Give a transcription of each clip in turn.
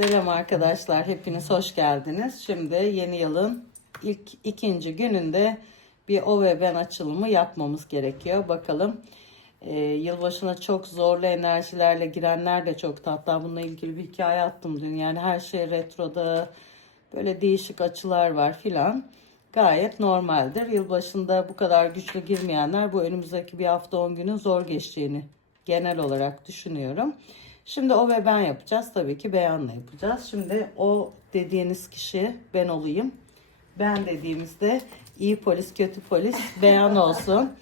Selam arkadaşlar, hepiniz hoş geldiniz. Şimdi yeni yılın ilk ikinci gününde bir o ve ben açılımı yapmamız gerekiyor. Bakalım e, yılbaşına çok zorlu enerjilerle girenler de çok hatta bununla ilgili bir hikaye attım dün. Yani her şey retroda böyle değişik açılar var filan. Gayet normaldir. Yılbaşında bu kadar güçlü girmeyenler bu önümüzdeki bir hafta 10 günün zor geçtiğini genel olarak düşünüyorum. Şimdi o ve ben yapacağız. Tabii ki beyanla yapacağız. Şimdi o dediğiniz kişi ben olayım. Ben dediğimizde iyi polis kötü polis beyan olsun.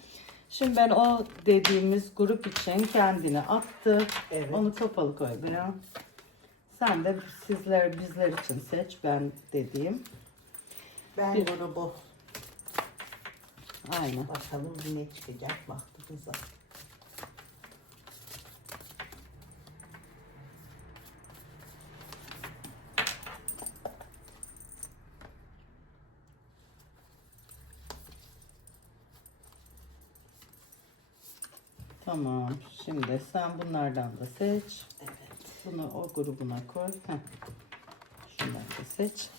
Şimdi ben o dediğimiz grup için kendini attı. Evet. Onu kapalı koy beyan. Sen de sizler bizler için seç ben dediğim. Ben Bir- grubu Aynen. bakalım ne çıkacak baktığımıza. Tamam. Şimdi sen bunlardan da seç. Evet. Bunu o grubuna koy. Heh. Şundan da seç.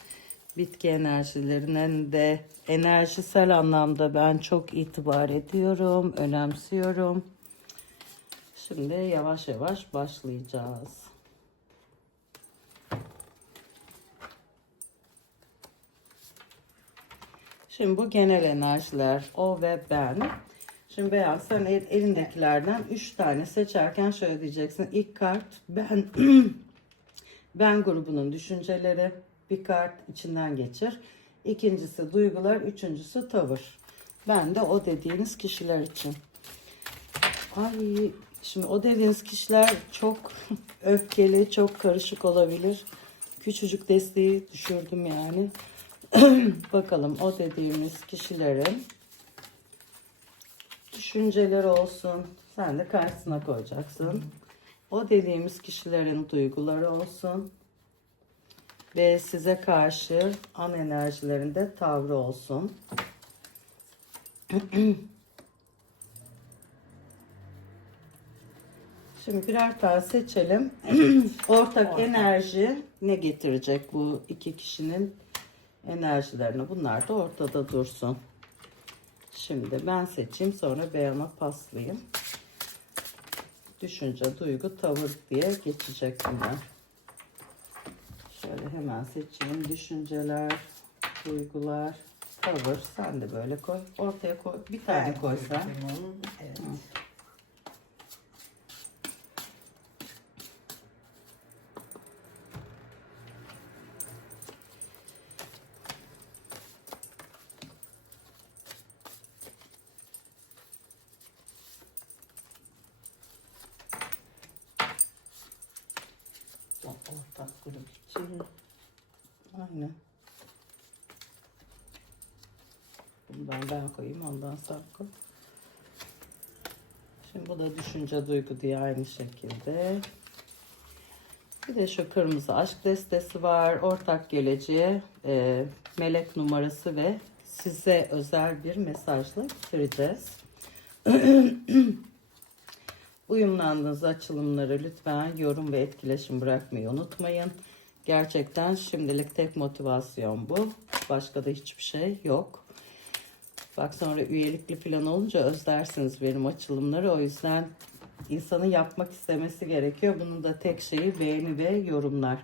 Bitki enerjilerinin de enerjisel anlamda ben çok itibar ediyorum, önemsiyorum. Şimdi yavaş yavaş başlayacağız. Şimdi bu genel enerjiler o ve ben. Şimdi Beyaz sen el- elindekilerden 3 tane seçerken şöyle diyeceksin. İlk kart ben ben grubunun düşünceleri bir kart içinden geçir. İkincisi duygular, üçüncüsü tavır. Ben de o dediğiniz kişiler için. Ay şimdi o dediğiniz kişiler çok öfkeli, çok karışık olabilir. Küçücük desteği düşürdüm yani. Bakalım o dediğimiz kişilerin düşünceleri olsun. Sen de karşısına koyacaksın. O dediğimiz kişilerin duyguları olsun. Ve size karşı an enerjilerinde tavrı olsun. Şimdi birer tane seçelim. Ortak enerji ne getirecek bu iki kişinin enerjilerini? Bunlar da ortada dursun. Şimdi ben seçeyim sonra beyana paslayayım. Düşünce, duygu, tavır diye geçecek bunlar. Şöyle hemen seçeyim. Düşünceler, duygular, tavır. Sen de böyle koy. Ortaya koy. Bir tane Ben koy sen. grubunun, Evet. Ortak grup için Aynen. Bundan ben koyayım, ondan sen koy. Şimdi bu da düşünce duygu diye aynı şekilde. Bir de şu kırmızı aşk destesi var. Ortak geleceğe e, melek numarası ve size özel bir mesajla bitireceğiz. Uyumlandığınız açılımları lütfen yorum ve etkileşim bırakmayı unutmayın. Gerçekten şimdilik tek motivasyon bu. Başka da hiçbir şey yok. Bak sonra üyelikli falan olunca özlersiniz benim açılımları. O yüzden insanın yapmak istemesi gerekiyor. Bunun da tek şeyi beğeni ve yorumlar.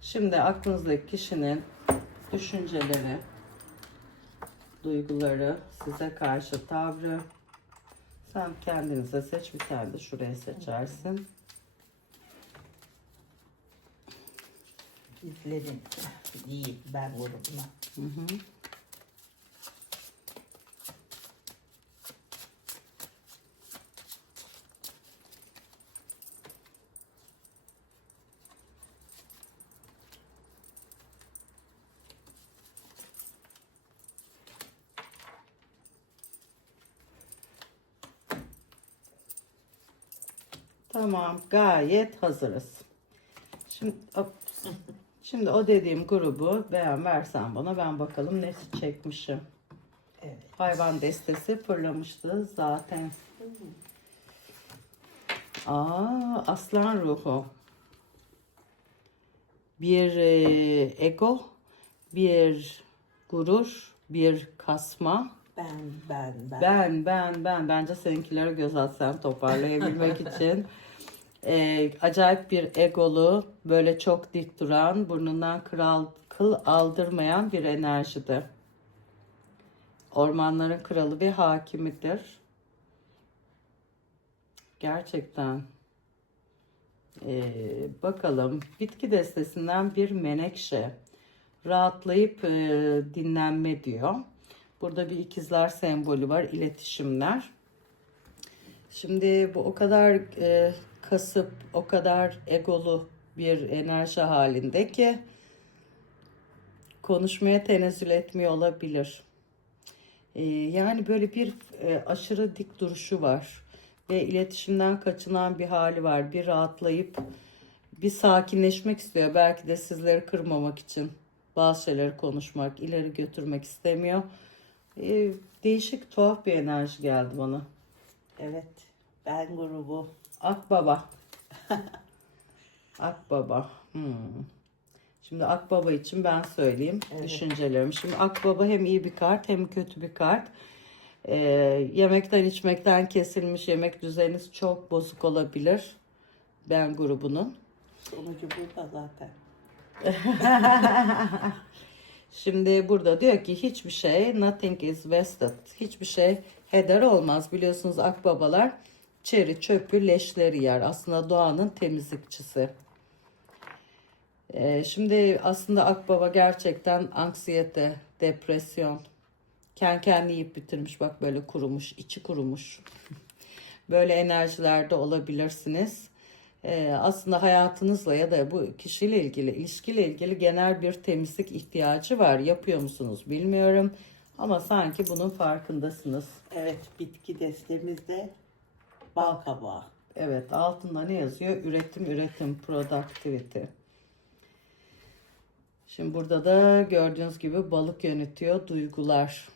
Şimdi aklınızdaki kişinin düşünceleri, duyguları, size karşı tavrı. Sen kendinize seç bir tane de şuraya seçersin. bizlerin değil ben grubuna. Hı hı. Tamam, gayet hazırız. Şimdi. Şimdi o dediğim grubu beğen versen bana ben bakalım ne çekmişim. Evet. Hayvan destesi fırlamıştı zaten. Aa, aslan ruhu. bir e, ego, bir gurur, bir kasma. Ben, ben, ben. Ben, ben, ben. Bence seninkilere göz atsan toparlayabilmek için. Ee, acayip bir egolu, böyle çok dik duran, burnundan kral, kıl aldırmayan bir enerjidir. Ormanların kralı ve hakimidir. Gerçekten. Ee, bakalım. Bitki destesinden bir menekşe. Rahatlayıp e, dinlenme diyor. Burada bir ikizler sembolü var. iletişimler. Şimdi bu o kadar e, kasıp, o kadar egolu bir enerji halinde ki konuşmaya tenezzül etmiyor olabilir. E, yani böyle bir e, aşırı dik duruşu var ve iletişimden kaçınan bir hali var. Bir rahatlayıp bir sakinleşmek istiyor. Belki de sizleri kırmamak için bazı şeyleri konuşmak, ileri götürmek istemiyor. E, değişik tuhaf bir enerji geldi bana. Evet. Ben grubu. Akbaba. Akbaba. Hmm. Şimdi Akbaba için ben söyleyeyim düşüncelerimi. Şimdi Akbaba hem iyi bir kart hem kötü bir kart. Ee, yemekten içmekten kesilmiş yemek düzeniniz çok bozuk olabilir. Ben grubunun. Sonucu burada zaten. Şimdi burada diyor ki hiçbir şey nothing is wasted. Hiçbir şey heder olmaz. Biliyorsunuz akbabalar çeri, çöpü, leşleri yer. Aslında doğanın temizlikçisi. Ee, şimdi aslında akbaba gerçekten anksiyete, depresyon, kendi kendini yiyip bitirmiş. Bak böyle kurumuş, içi kurumuş. böyle enerjilerde olabilirsiniz. Ee, aslında hayatınızla ya da bu kişiyle ilgili, ilişkiyle ilgili genel bir temizlik ihtiyacı var. Yapıyor musunuz bilmiyorum. Ama sanki bunun farkındasınız. Evet. Bitki destemizde bal kabağı. Evet altında ne yazıyor? Üretim, üretim, productivity. Şimdi burada da gördüğünüz gibi balık yönetiyor duygular.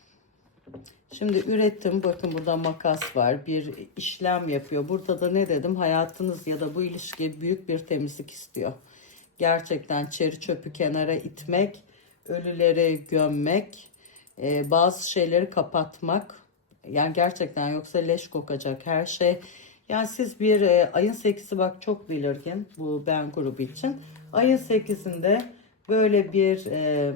Şimdi üretim bakın burada makas var. Bir işlem yapıyor. Burada da ne dedim? Hayatınız ya da bu ilişki büyük bir temizlik istiyor. Gerçekten çeri çöpü kenara itmek, ölüleri gömmek, e, bazı şeyleri kapatmak. Yani gerçekten yoksa leş kokacak her şey. Yani siz bir e, ayın 8'i bak çok belirgin bu ben grubu için. Ayın 8'inde böyle bir e,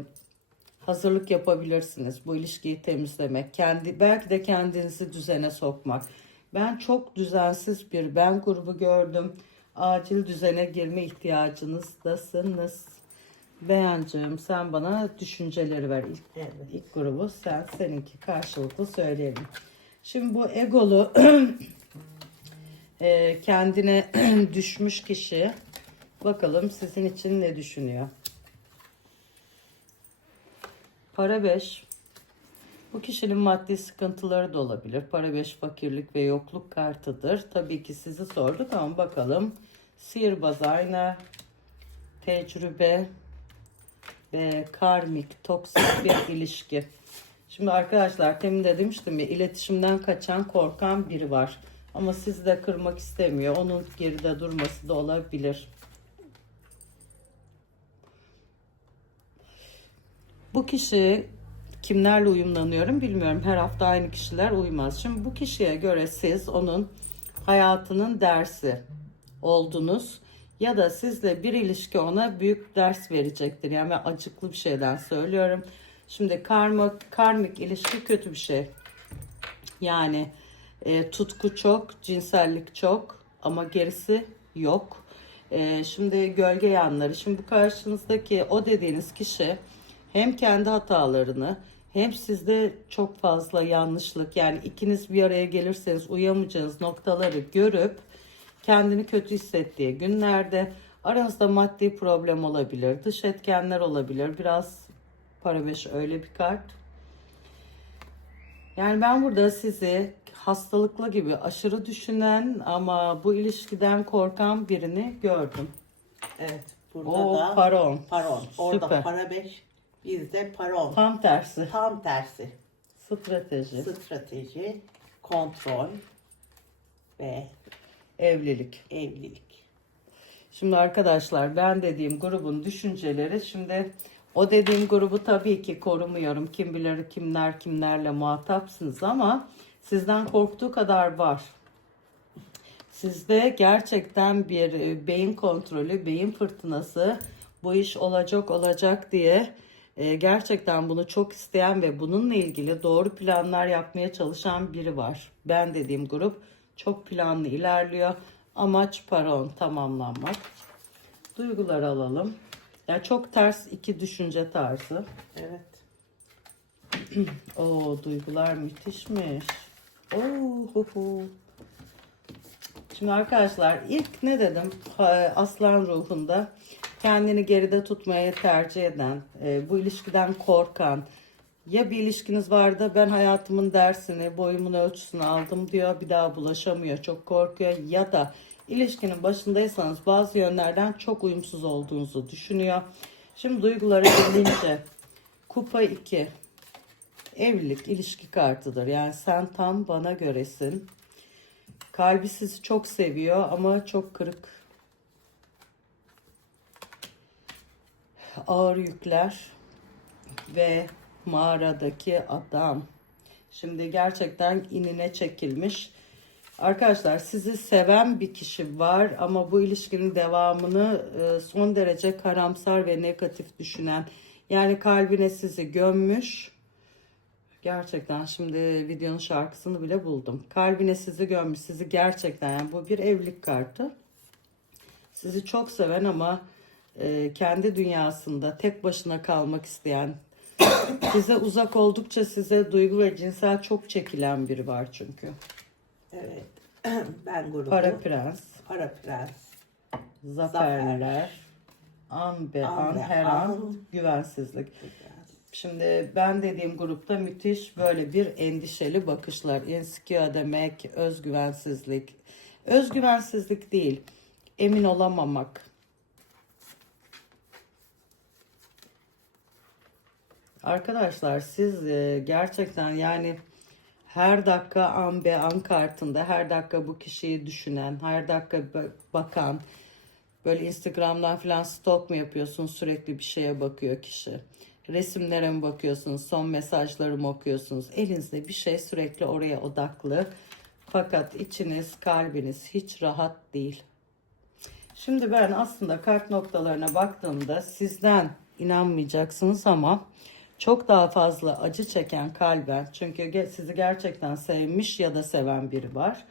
hazırlık yapabilirsiniz. Bu ilişkiyi temizlemek, kendi belki de kendinizi düzene sokmak. Ben çok düzensiz bir ben grubu gördüm. Acil düzene girme ihtiyacınızdasınız. Beğencim sen bana düşünceleri ver. İlk, Evet. ilk grubu sen seninki karşılıklı söyleyelim. Şimdi bu egolu e, kendine düşmüş kişi bakalım sizin için ne düşünüyor? Para 5. Bu kişinin maddi sıkıntıları da olabilir. Para 5 fakirlik ve yokluk kartıdır. Tabii ki sizi sorduk ama bakalım. Sihirbaz ayna, tecrübe ve karmik, toksik bir ilişki. Şimdi arkadaşlar temin de demiştim ya iletişimden kaçan korkan biri var. Ama sizi de kırmak istemiyor. Onun geride durması da olabilir. Bu kişi kimlerle uyumlanıyorum bilmiyorum. Her hafta aynı kişiler uymaz. Şimdi bu kişiye göre siz onun hayatının dersi oldunuz ya da sizle bir ilişki ona büyük ders verecektir. Yani ben acıklı bir şeyden söylüyorum. Şimdi karma, karmik ilişki kötü bir şey. Yani e, tutku çok, cinsellik çok ama gerisi yok. E, şimdi gölge yanları. Şimdi bu karşınızdaki o dediğiniz kişi hem kendi hatalarını hem sizde çok fazla yanlışlık yani ikiniz bir araya gelirseniz uyamayacağınız noktaları görüp kendini kötü hissettiği günlerde aranızda maddi problem olabilir, dış etkenler olabilir. Biraz para beş öyle bir kart. Yani ben burada sizi hastalıklı gibi aşırı düşünen ama bu ilişkiden korkan birini gördüm. Evet. Burada O da paron. paron. Orada Süper. para 5. Bizde paron. Tam tersi. Tam tersi. Strateji, Strateji, kontrol ve evlilik. evlilik. Şimdi arkadaşlar ben dediğim grubun düşünceleri şimdi o dediğim grubu tabii ki korumuyorum. Kim bilir kimler kimlerle muhatapsınız ama sizden korktuğu kadar var. Sizde gerçekten bir e, beyin kontrolü, beyin fırtınası bu iş olacak olacak diye e, gerçekten bunu çok isteyen ve bununla ilgili doğru planlar yapmaya çalışan biri var. Ben dediğim grup çok planlı ilerliyor. Amaç paron tamamlanmak. Duygular alalım. Ya çok ters iki düşünce tarzı. Evet. Oo duygular müthişmiş. Oo. Şimdi arkadaşlar ilk ne dedim? Aslan ruhunda kendini geride tutmaya tercih eden, e, bu ilişkiden korkan, ya bir ilişkiniz vardı ben hayatımın dersini, boyumun ölçüsünü aldım diyor bir daha bulaşamıyor, çok korkuyor ya da ilişkinin başındaysanız bazı yönlerden çok uyumsuz olduğunuzu düşünüyor. Şimdi duyguları gelince kupa 2 evlilik ilişki kartıdır. Yani sen tam bana göresin. Kalbi sizi çok seviyor ama çok kırık. Ağır yükler ve mağaradaki adam. Şimdi gerçekten inine çekilmiş. Arkadaşlar sizi seven bir kişi var ama bu ilişkinin devamını e, son derece karamsar ve negatif düşünen yani kalbine sizi gömmüş. Gerçekten şimdi videonun şarkısını bile buldum. Kalbine sizi gömmüş, sizi gerçekten yani bu bir evlilik kartı. Sizi çok seven ama e, kendi dünyasında tek başına kalmak isteyen, size uzak oldukça size duygu ve cinsel çok çekilen biri var çünkü. Evet. ben grubu. Para prens, Para Prens. zaferler, an be An an, be her an, an. güvensizlik. Şimdi ben dediğim grupta müthiş böyle bir endişeli bakışlar. Insecure demek özgüvensizlik. Özgüvensizlik değil. Emin olamamak. Arkadaşlar siz e, gerçekten yani her dakika an be an kartında her dakika bu kişiyi düşünen, her dakika ba- bakan, böyle Instagram'dan falan stalk mu yapıyorsun sürekli bir şeye bakıyor kişi. Resimlere mi bakıyorsunuz, son mesajları mı okuyorsunuz? Elinizde bir şey sürekli oraya odaklı. Fakat içiniz, kalbiniz hiç rahat değil. Şimdi ben aslında kart noktalarına baktığımda sizden inanmayacaksınız ama çok daha fazla acı çeken kalben çünkü sizi gerçekten sevmiş ya da seven biri var.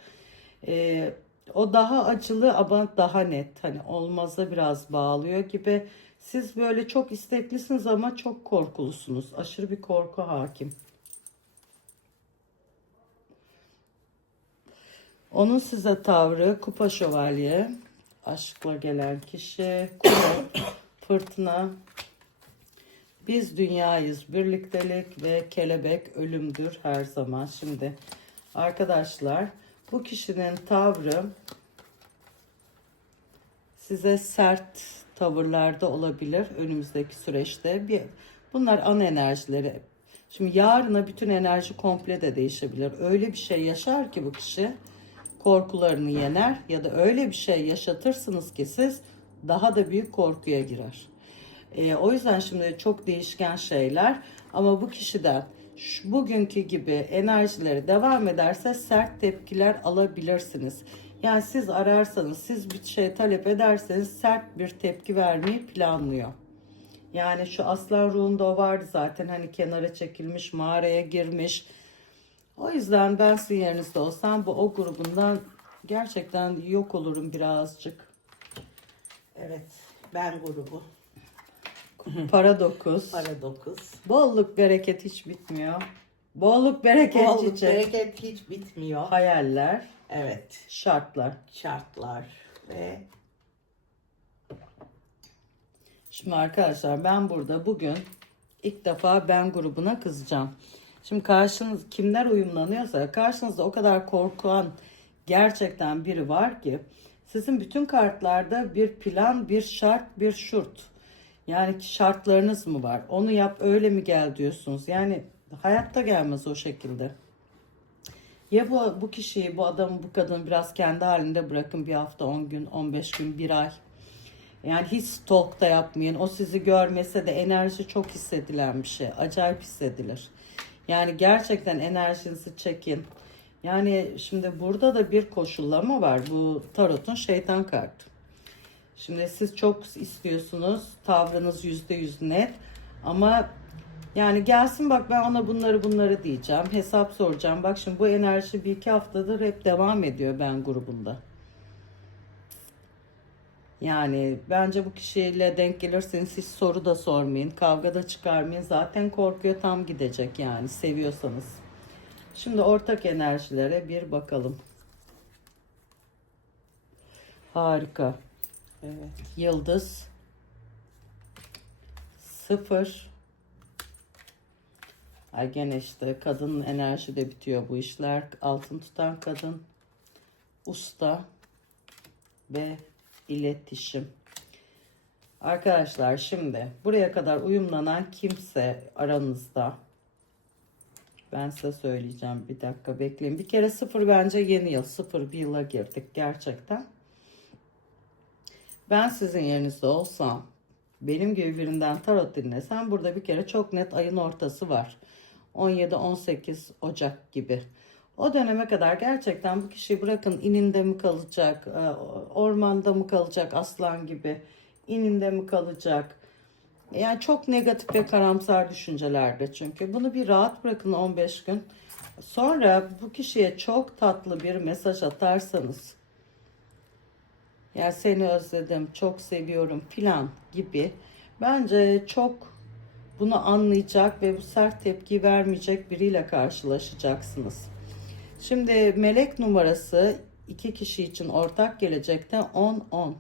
Ee, o daha acılı ama daha net hani olmaza biraz bağlıyor gibi. Siz böyle çok isteklisiniz ama çok korkulusunuz. Aşırı bir korku hakim. Onun size tavrı kupa şövalye, aşkla gelen kişi, kuru, fırtına, biz dünyayız, birliktelik ve kelebek ölümdür her zaman. Şimdi arkadaşlar bu kişinin tavrı size sert tavırlarda olabilir önümüzdeki süreçte. Bir, bunlar an enerjileri. Şimdi yarına bütün enerji komple de değişebilir. Öyle bir şey yaşar ki bu kişi korkularını yener ya da öyle bir şey yaşatırsınız ki siz daha da büyük korkuya girer. Ee, o yüzden şimdi çok değişken şeyler ama bu kişiden şu, bugünkü gibi enerjileri devam ederse sert tepkiler alabilirsiniz. Yani siz ararsanız, siz bir şey talep ederseniz sert bir tepki vermeyi planlıyor. Yani şu aslan ruhunda o vardı zaten hani kenara çekilmiş, mağaraya girmiş. O yüzden ben sizin yerinizde olsam bu o grubundan gerçekten yok olurum birazcık. Evet. Ben grubu. Para 9. Para 9. Bolluk bereket hiç bitmiyor. Bolluk bereket Bolluk çiçek. bereket hiç bitmiyor. Hayaller, Evet. şartlar. Şartlar ve Şimdi arkadaşlar ben burada bugün ilk defa ben grubuna kızacağım. Şimdi karşınız kimler uyumlanıyorsa karşınızda o kadar korkulan gerçekten biri var ki sizin bütün kartlarda bir plan, bir şart, bir şurt. Yani şartlarınız mı var? Onu yap öyle mi gel diyorsunuz. Yani hayatta gelmez o şekilde. Ya bu, bu kişiyi, bu adamı, bu kadını biraz kendi halinde bırakın bir hafta, 10 gün, 15 gün, bir ay. Yani hiç stok da yapmayın. O sizi görmese de enerji çok hissedilen bir şey. Acayip hissedilir. Yani gerçekten enerjinizi çekin. Yani şimdi burada da bir koşullama var. Bu tarotun şeytan kartı. Şimdi siz çok istiyorsunuz. Tavrınız yüzde yüz net. Ama yani gelsin bak ben ona bunları bunları diyeceğim. Hesap soracağım. Bak şimdi bu enerji bir iki haftadır hep devam ediyor ben grubunda. Yani bence bu kişiyle denk gelirseniz hiç soru da sormayın. Kavga da çıkarmayın. Zaten korkuyor tam gidecek yani seviyorsanız. Şimdi ortak enerjilere bir bakalım. Harika. Evet. Yıldız. Sıfır. Ay gene işte kadının enerji de bitiyor bu işler. Altın tutan kadın. Usta. Ve iletişim. Arkadaşlar şimdi buraya kadar uyumlanan kimse aranızda. Ben size söyleyeceğim bir dakika bekleyin. Bir kere sıfır bence yeni yıl. Sıfır bir yıla girdik gerçekten. Ben sizin yerinizde olsam benim gibi birinden tarot dinlesem burada bir kere çok net ayın ortası var. 17-18 Ocak gibi. O döneme kadar gerçekten bu kişiyi bırakın ininde mi kalacak, e, ormanda mı kalacak aslan gibi, ininde mi kalacak. Yani çok negatif ve karamsar düşüncelerde çünkü. Bunu bir rahat bırakın 15 gün. Sonra bu kişiye çok tatlı bir mesaj atarsanız ya seni özledim, çok seviyorum filan gibi. Bence çok bunu anlayacak ve bu sert tepki vermeyecek biriyle karşılaşacaksınız. Şimdi melek numarası iki kişi için ortak gelecekte 10-10.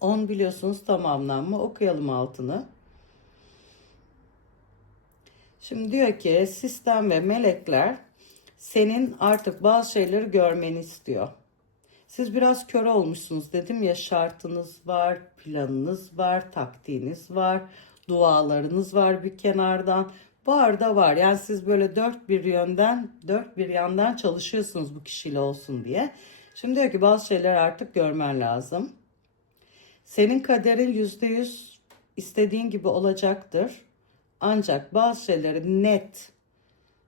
10 biliyorsunuz tamamlanma. Okuyalım altını. Şimdi diyor ki sistem ve melekler senin artık bazı şeyleri görmeni istiyor. Siz biraz kör olmuşsunuz dedim ya şartınız var, planınız var, taktiğiniz var, dualarınız var bir kenardan. Var da var. Yani siz böyle dört bir yönden, dört bir yandan çalışıyorsunuz bu kişiyle olsun diye. Şimdi diyor ki bazı şeyler artık görmen lazım. Senin kaderin yüzde yüz istediğin gibi olacaktır. Ancak bazı şeyleri net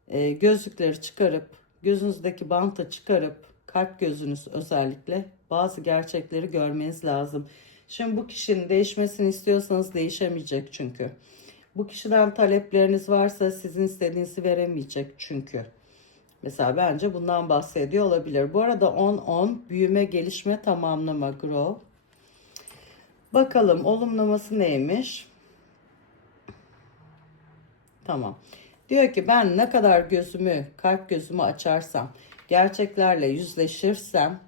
e, gözlükleri çıkarıp, gözünüzdeki bantı çıkarıp, kalp gözünüz özellikle bazı gerçekleri görmeniz lazım. Şimdi bu kişinin değişmesini istiyorsanız değişemeyecek çünkü. Bu kişiden talepleriniz varsa sizin istediğinizi veremeyecek çünkü. Mesela bence bundan bahsediyor olabilir. Bu arada 10-10 büyüme, gelişme, tamamlama, grow. Bakalım olumlaması neymiş? Tamam. Diyor ki ben ne kadar gözümü, kalp gözümü açarsam, gerçeklerle yüzleşirsem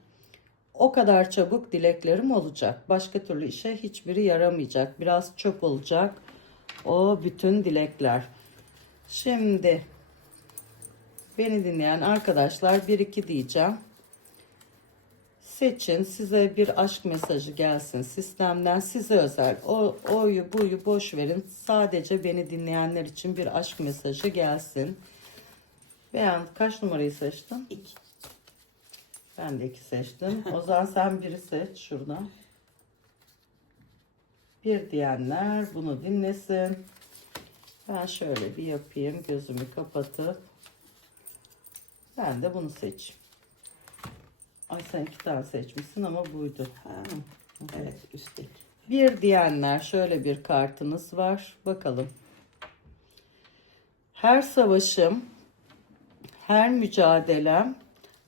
o kadar çabuk dileklerim olacak. Başka türlü işe hiçbiri yaramayacak. Biraz çöp olacak o bütün dilekler. Şimdi beni dinleyen arkadaşlar 1-2 diyeceğim. Seçin size bir aşk mesajı gelsin sistemden size özel. O oyu buyu boş verin. Sadece beni dinleyenler için bir aşk mesajı gelsin. Beğen kaç numarayı seçtin? İki. Ben de iki seçtim. O zaman sen biri seç şuradan. Bir diyenler bunu dinlesin. Ben şöyle bir yapayım. Gözümü kapatıp. Ben de bunu seç. Ay sen iki tane seçmişsin ama buydu. Ha. Evet üstteki. Bir diyenler şöyle bir kartınız var. Bakalım. Her savaşım, her mücadelem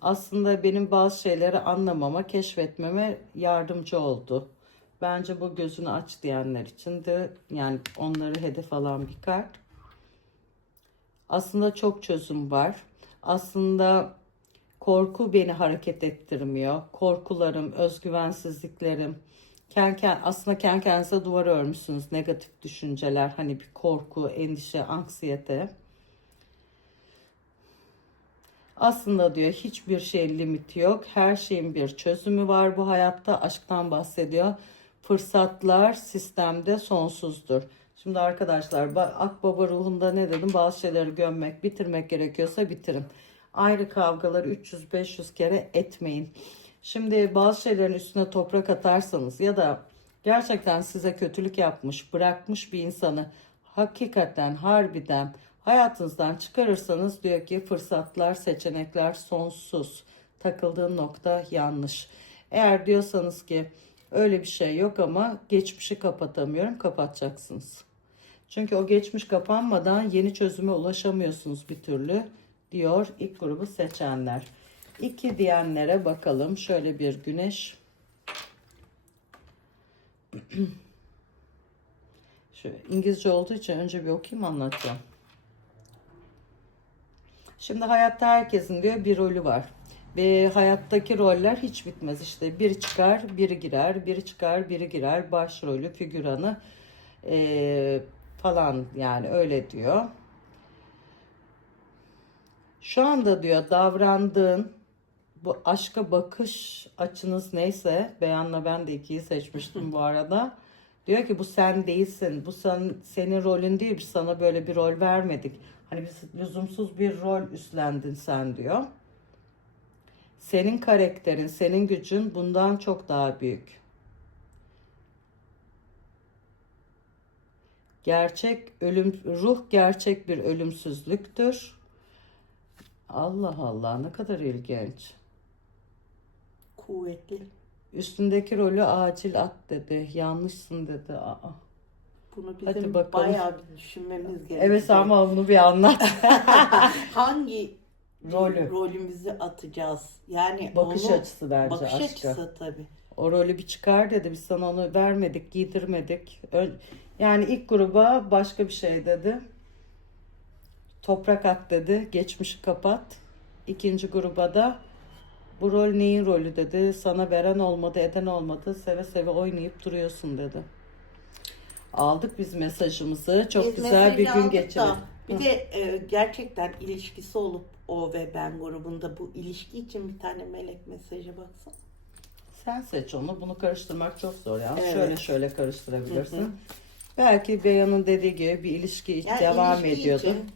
aslında benim bazı şeyleri anlamama, keşfetmeme yardımcı oldu. Bence bu gözünü aç diyenler için de yani onları hedef alan bir kart. Aslında çok çözüm var. Aslında korku beni hareket ettirmiyor. Korkularım, özgüvensizliklerim, Ken, aslında kendi kendinize duvar örmüşsünüz. Negatif düşünceler, hani bir korku, endişe, anksiyete. Aslında diyor hiçbir şey limiti yok. Her şeyin bir çözümü var bu hayatta. Aşktan bahsediyor. Fırsatlar sistemde sonsuzdur. Şimdi arkadaşlar Akbaba ruhunda ne dedim? Bazı şeyleri gömmek, bitirmek gerekiyorsa bitirin. Ayrı kavgaları 300-500 kere etmeyin. Şimdi bazı şeylerin üstüne toprak atarsanız ya da gerçekten size kötülük yapmış, bırakmış bir insanı hakikaten, harbiden hayatınızdan çıkarırsanız diyor ki fırsatlar, seçenekler sonsuz. Takıldığın nokta yanlış. Eğer diyorsanız ki öyle bir şey yok ama geçmişi kapatamıyorum, kapatacaksınız. Çünkü o geçmiş kapanmadan yeni çözüme ulaşamıyorsunuz bir türlü diyor ilk grubu seçenler. İki diyenlere bakalım. Şöyle bir güneş. Şu İngilizce olduğu için önce bir okuyayım anlatacağım. Şimdi hayatta herkesin diyor bir rolü var. Ve hayattaki roller hiç bitmez. İşte biri çıkar, biri girer, biri çıkar, biri girer. Başrolü, figüranı eee, falan yani öyle diyor. Şu anda diyor davrandığın bu aşka bakış açınız neyse Beyan'la ben de ikiyi seçmiştim bu arada. Diyor ki bu sen değilsin. Bu sen, senin rolün değil. Biz sana böyle bir rol vermedik. Hani biz lüzumsuz bir rol üstlendin sen diyor. Senin karakterin, senin gücün bundan çok daha büyük. Gerçek ölüm ruh gerçek bir ölümsüzlüktür. Allah Allah ne kadar ilginç. Kuvvetli. Üstündeki rolü acil at dedi. Yanlışsın dedi. Aa. Bunu Hadi bizim bakalım. bayağı bir düşünmemiz gerekiyor. Evet ama bunu bir anlat. Hangi Rolü. rolümüzü atacağız? Yani Bakış onu- açısı bence Bakış aşka. açısı tabii. O rolü bir çıkar dedi. Biz sana onu vermedik, giydirmedik. Yani ilk gruba başka bir şey dedi. Toprak at dedi. Geçmişi kapat. İkinci gruba da bu rol neyin rolü dedi. Sana veren olmadı, eden olmadı. Seve seve oynayıp duruyorsun dedi. Aldık biz mesajımızı. Çok Biz güzel bir gün geçirdik. Bir de e, gerçekten ilişkisi olup o ve ben grubunda bu ilişki için bir tane melek mesajı baksana. Sen seç onu. Bunu karıştırmak çok zor ya. Evet. Şöyle şöyle karıştırabilirsin. Hı hı. Belki Beyhan'ın dediği gibi bir ilişki Yani devam ilişki ediyordu. için,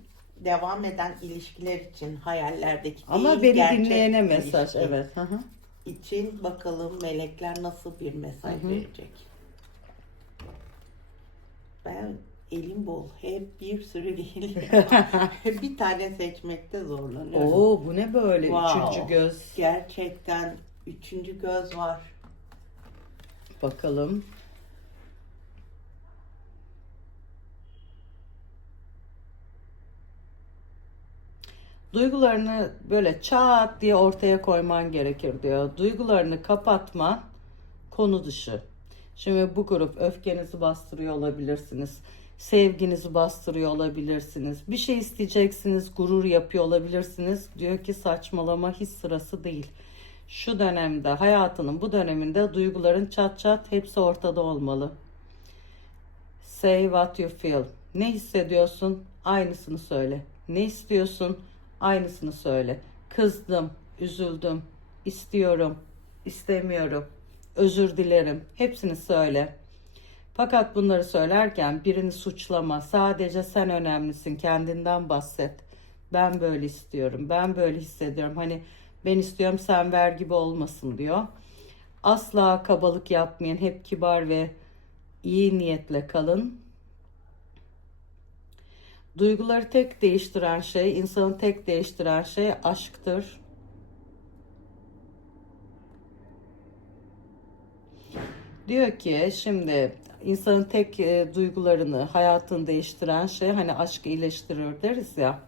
devam eden ilişkiler için hayallerdeki Ama değil, beni dinleyene mesaj. Evet. Hı hı. için bakalım melekler nasıl bir mesaj Hı hı. verecek. Ben elim bol. Hep bir sürü geliyor. bir tane seçmekte zorlanıyorum. Oo bu ne böyle? Wow. Üçüncü göz. Gerçekten üçüncü göz var. Bakalım. Duygularını böyle çat diye ortaya koyman gerekir diyor. Duygularını kapatman konu dışı. Şimdi bu grup öfkenizi bastırıyor olabilirsiniz. Sevginizi bastırıyor olabilirsiniz. Bir şey isteyeceksiniz, gurur yapıyor olabilirsiniz. Diyor ki saçmalama hiç sırası değil. Şu dönemde, hayatının bu döneminde duyguların çat çat hepsi ortada olmalı. Say what you feel. Ne hissediyorsun? Aynısını söyle. Ne istiyorsun? Aynısını söyle. Kızdım, üzüldüm, istiyorum, istemiyorum, özür dilerim. Hepsini söyle. Fakat bunları söylerken birini suçlama. Sadece sen önemlisin. Kendinden bahset. Ben böyle istiyorum. Ben böyle hissediyorum. Hani ben istiyorum sen ver gibi olmasın diyor. Asla kabalık yapmayın. Hep kibar ve iyi niyetle kalın. Duyguları tek değiştiren şey, insanı tek değiştiren şey aşktır. Diyor ki şimdi insanın tek e, duygularını, hayatını değiştiren şey hani aşkı iyileştirir deriz ya.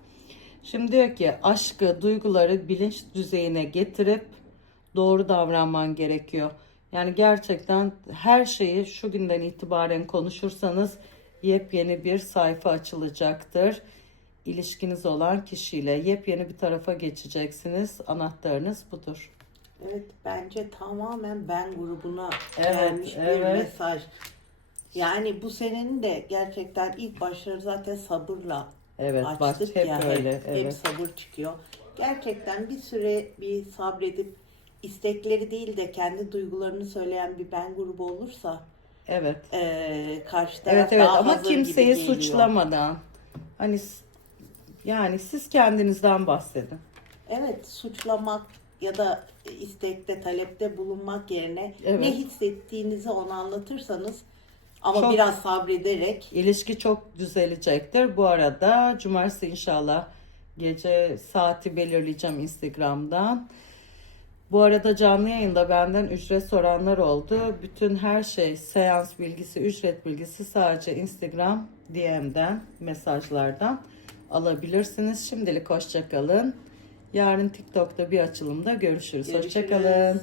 Şimdi diyor ki aşkı, duyguları bilinç düzeyine getirip doğru davranman gerekiyor. Yani gerçekten her şeyi şu günden itibaren konuşursanız yepyeni bir sayfa açılacaktır. İlişkiniz olan kişiyle yepyeni bir tarafa geçeceksiniz. Anahtarınız budur. Evet bence tamamen ben grubuna Evet, gelmiş bir evet. mesaj. Yani bu senenin de gerçekten ilk başları zaten sabırla Evet, bak açtık hep ya. öyle. Hep, hep evet. sabır çıkıyor. Gerçekten bir süre bir sabredip istekleri değil de kendi duygularını söyleyen bir ben grubu olursa Evet. eee karşı taraf Evet evet daha ama kimseyi suçlamadan. Hani yani siz kendinizden bahsedin. Evet suçlamak ya da istekte, talepte bulunmak yerine Evet. ne hissettiğinizi ona anlatırsanız ama Çok- biraz sabrederek İlişki çok düzelecektir. Bu arada cumartesi inşallah gece saati belirleyeceğim Instagram'dan. Bu arada canlı yayında benden ücret soranlar oldu. Bütün her şey seans bilgisi, ücret bilgisi sadece Instagram DM'den, mesajlardan alabilirsiniz. Şimdilik hoşçakalın. Yarın TikTok'ta bir açılımda görüşürüz. Görüşürüz. Hoşçakalın.